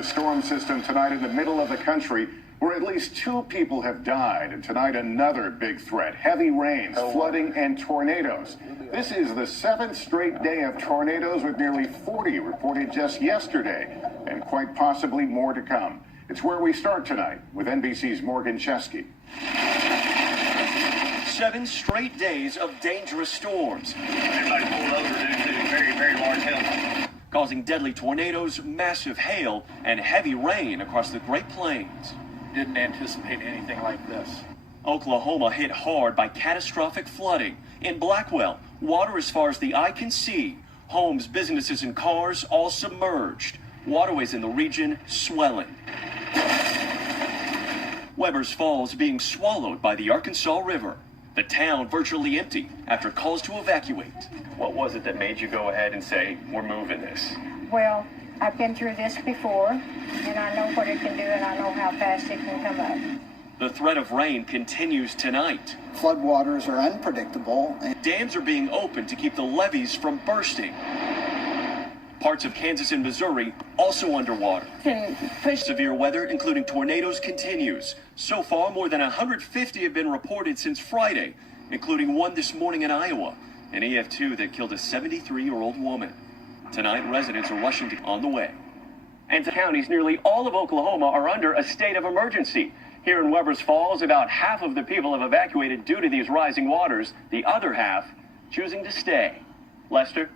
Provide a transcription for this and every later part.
dangerous storm system tonight in the middle of the country, where at least 2 people have died. And tonight, another big threat: heavy rains, flooding, and tornadoes. This is the 7th straight day of tornadoes, with nearly 40 reported just yesterday, and quite possibly more to come. It's where we start tonight with NBC's Morgan Chesky. 7 straight days of dangerous storms. Everybody pulled over due to very, very large hail, causing deadly tornadoes, massive hail, and heavy rain across the Great Plains. Didn't anticipate anything like this. Oklahoma hit hard by catastrophic flooding. In Blackwell, water as far as the eye can see. Homes, businesses, and cars all submerged. Waterways in the region swelling. Webbers Falls being swallowed by the Arkansas River. The town virtually empty after calls to evacuate. What was it that made you go ahead and say, we're moving this? Well, I've been through this before, and I know what it can do, and I know how fast it can come up. The threat of rain continues tonight. Floodwaters are unpredictable. Dams are being opened to keep the levees from bursting. Parts of Kansas and Missouri also underwater. Severe weather, including tornadoes, continues. So far, more than 150 have been reported since Friday, including one this morning in Iowa, an EF2 that killed a 73-year-old woman. Tonight, residents are rushing to on the way. And to counties, nearly all of Oklahoma are under a state of emergency. Here in Webbers Falls, about half of the people have evacuated due to these rising waters, the other half choosing to stay. Lester?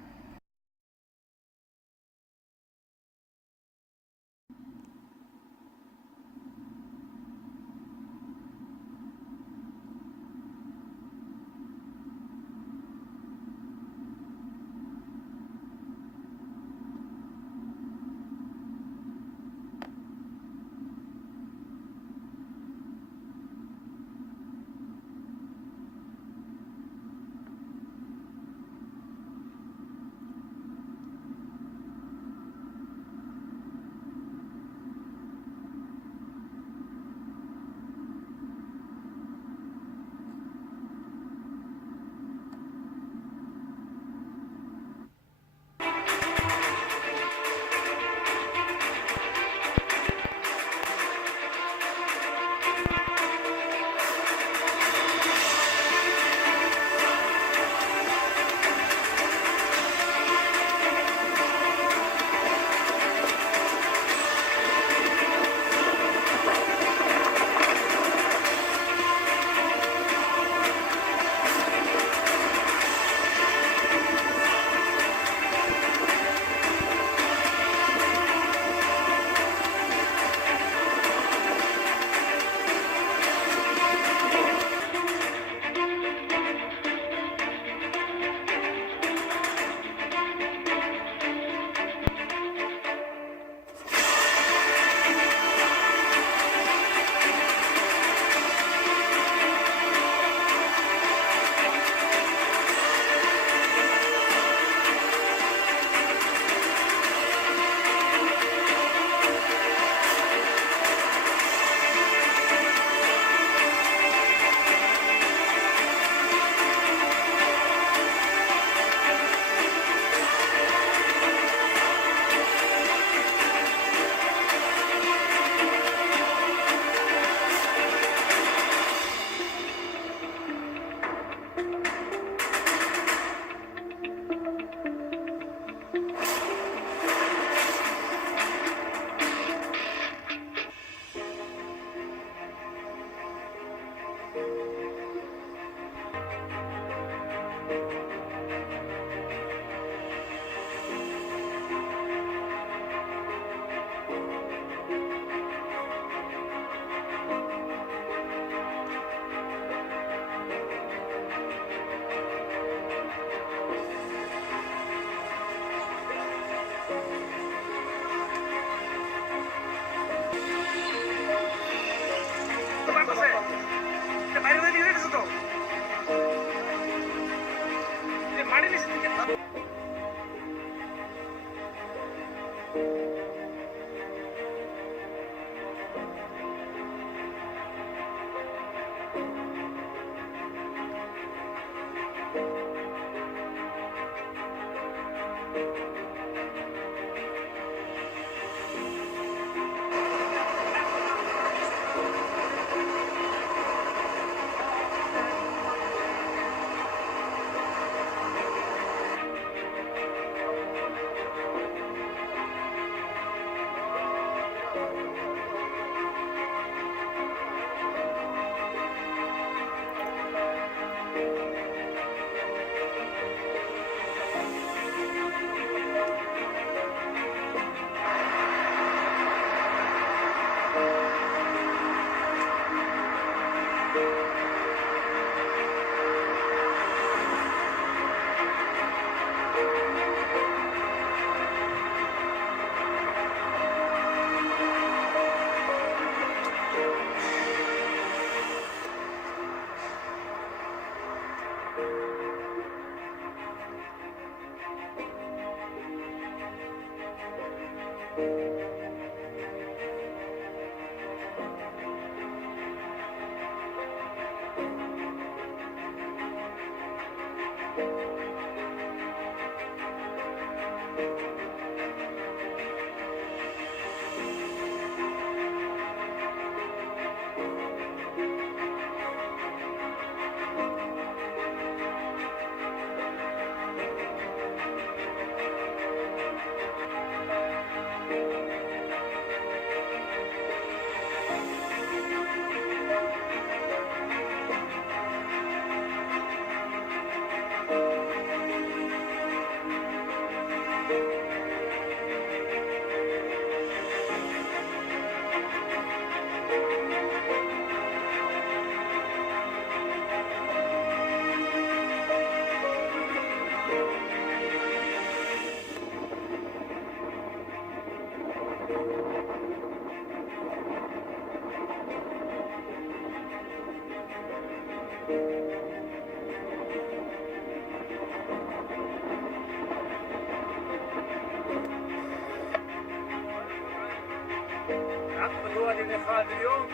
عقب الوادي اللي خالد اليوم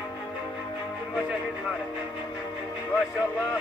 في المشاهير حاله ما شاء الله.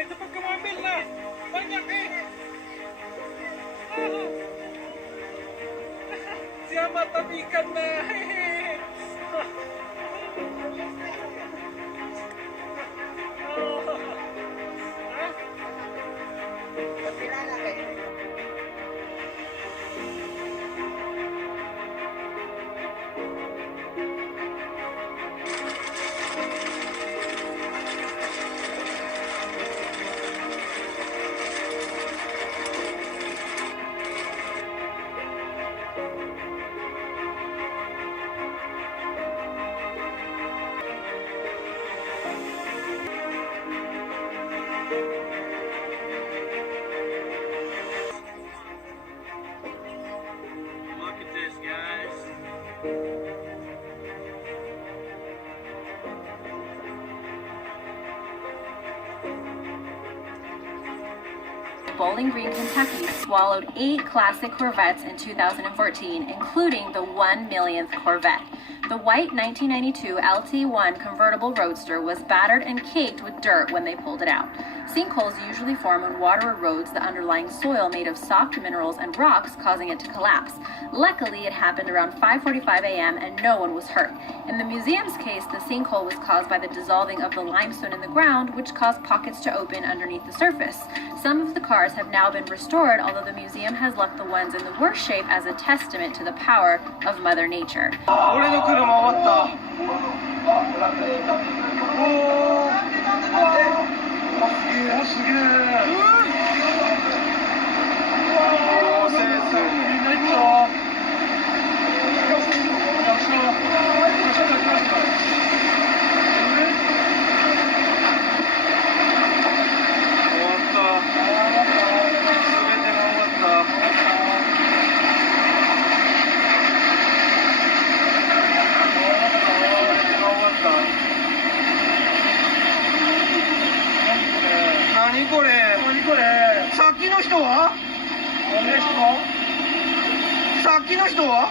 Itu pag kumambil na! Banyak eh! Siya matabikan na! Look at this, guys. Bowling Green, Kentucky swallowed 8 classic Corvettes in 2014, including the 1 millionth Corvette. The white 1992 LT1 convertible roadster was battered and caked with dirt when they pulled it out. Sinkholes usually form when water erodes the underlying soil made of soft minerals and rocks, causing it to collapse. Luckily, it happened around 5:45 a.m. and no one was hurt. In the museum's case, the sinkhole was caused by the dissolving of the limestone in the ground, which caused pockets to open underneath the surface. Some of the cars have now been restored, although the museum has left the ones in the worst shape as a testament to the power of Mother Nature. 俺の車終わった。おすげえ。おー、せーせー。みんな行くぞ。役所。終わった。全てが終わった。何これ？何これ？さっきの人は？さっきの人は？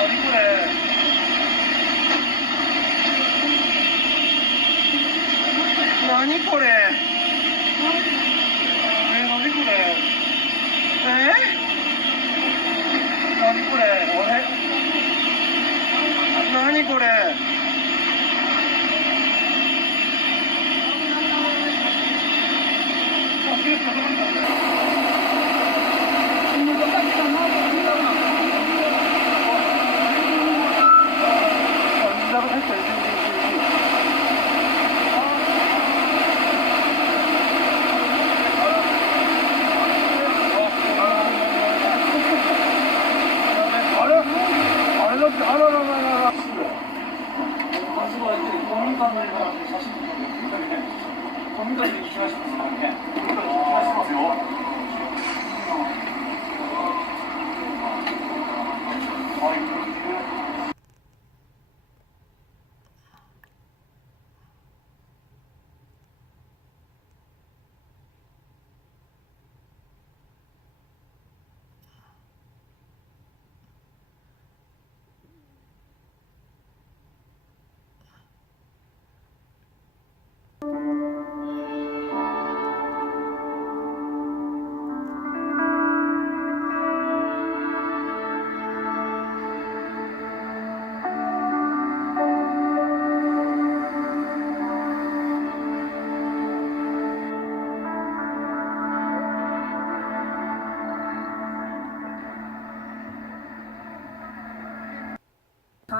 何これ？何これ？何これ？何これ？あれ？何これ？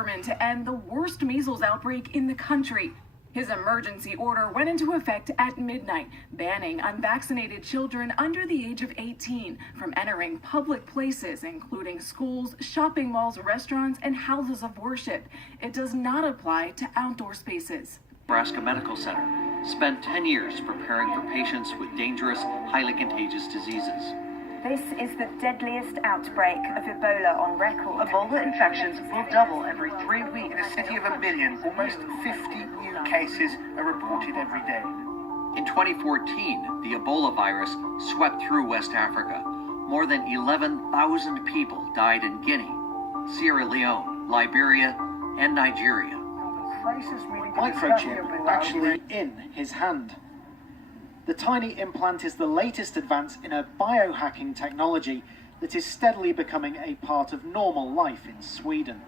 determined to end the worst measles outbreak in the country. His emergency order went into effect at midnight, banning unvaccinated children under the age of 18 from entering public places, including schools, shopping malls, restaurants, and houses of worship. It does not apply to outdoor spaces. Nebraska Medical Center spent 10 years preparing for patients with dangerous, highly contagious diseases. This is the deadliest outbreak of Ebola on record. Ebola infections will double every 3 weeks. In a city of 1 million, almost 50 new cases are reported every day. In 2014, the Ebola virus swept through West Africa. More than 11,000 people died in Guinea, Sierra Leone, Liberia, and Nigeria. Microchip actually in his hand. The tiny implant is the latest advance in a biohacking technology that is steadily becoming a part of normal life in Sweden.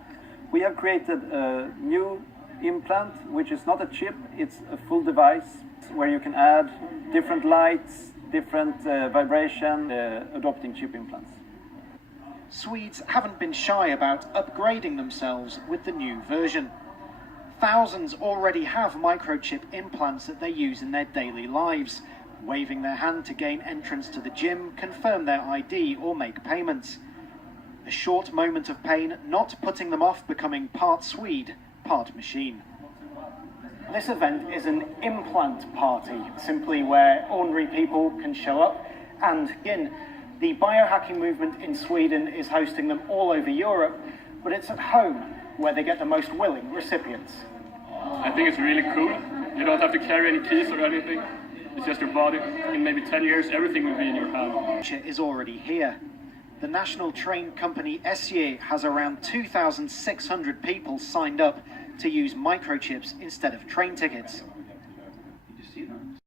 We have created a new implant, which is not a chip, it's a full device where you can add different lights, different vibration, adopting chip implants. Swedes haven't been shy about upgrading themselves with the new version. Thousands already have microchip implants that they use in their daily lives, waving their hand to gain entrance to the gym, confirm their ID, or make payments. A short moment of pain not putting them off becoming part Swede, part machine. This event is an implant party, simply where ordinary people can show up, and again, the biohacking movement in Sweden is hosting them all over Europe, but it's at home where they get the most willing recipients. I think it's really cool. You don't have to carry any keys or anything. It's just your body. In maybe 10 years, everything will be in your hand. Is already here. The national train company SJ has around 2,600 people signed up to use microchips instead of train tickets.